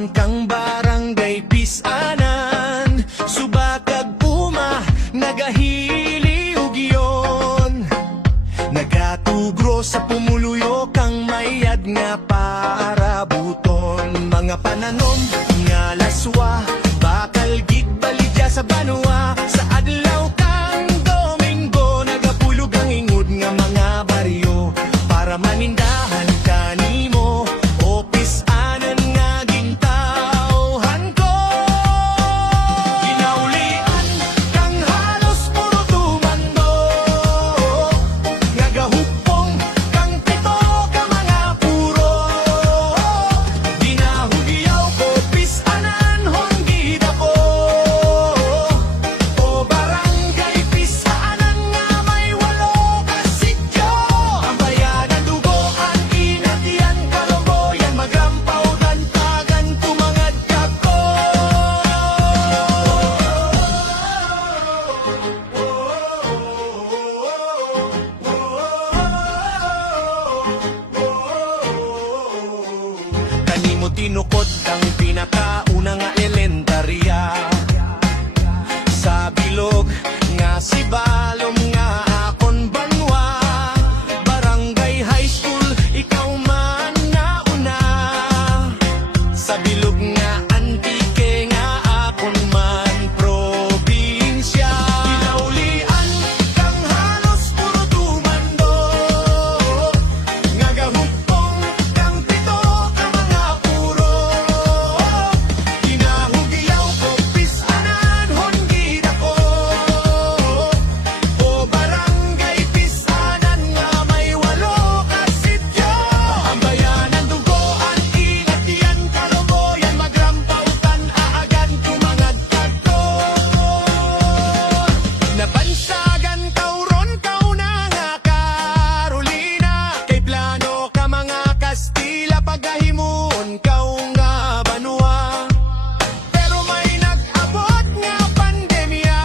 man kang barangay pisanan, subakag puma nagahili ug iyon, nagatugro sa pumuluyo kang mayad nga para buton. Mga pananom nga laswa bakal gid balidya sa banwa, sa adlaw kang Domingo nagapulog ang ingod nga mga baryo para manindahan kanimo o pisanan nga gintawhan ko. Ginaulian kang halos puro tumando, nagahupong kang pito ka mga puro, dinahugiyaw ko pisanan honggid ako, o barangay pisanan nga may walo ka sityo. Ang bayanan dugoan inatian kalomboyan magampaw dantagan tumangad kako. Kanimo tinukod ang pinakauna nga elementarya sa bilog nga si Balom nga akon banwa, barangay high school ikaw man nauna, sa bilog nga antike nga akon man probinsya. Ginaulian kang halos puro tumando, nagahupong kang pito ka mga puro, dinahugiyaw ko pisanan honggid ako, o barangay pisanan nga may walo ka sityo. Ang bayanan dugoan inatian kalomboyan magrampautan aagan tumangad kadto. Nabansagan kauron kauna nga Carolina, kay plano ka mga Kastila pagahimuon kau nga banwa, pero may nag-abot nga pandemya,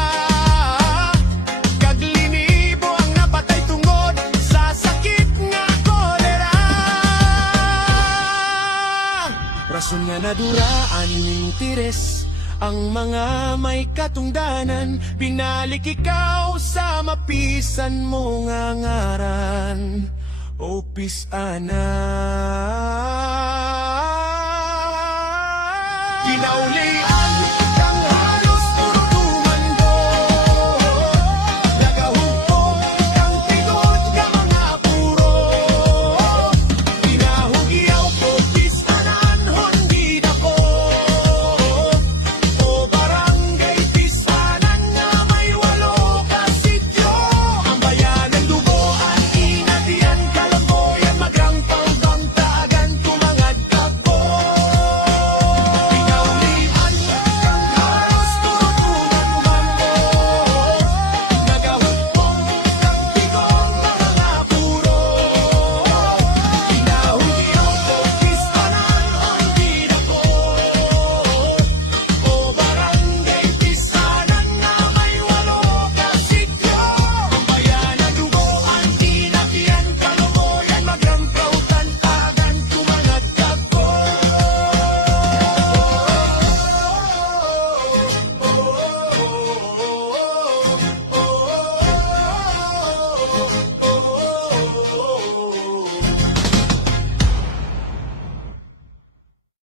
kag linibo ang napatay tungod sa sakit nga kolera. Rason nga naduraan yung tires ang mga may katungdanan, pinalik ikaw sa mapisan mo nga ngaran o pisanan. Ginaulian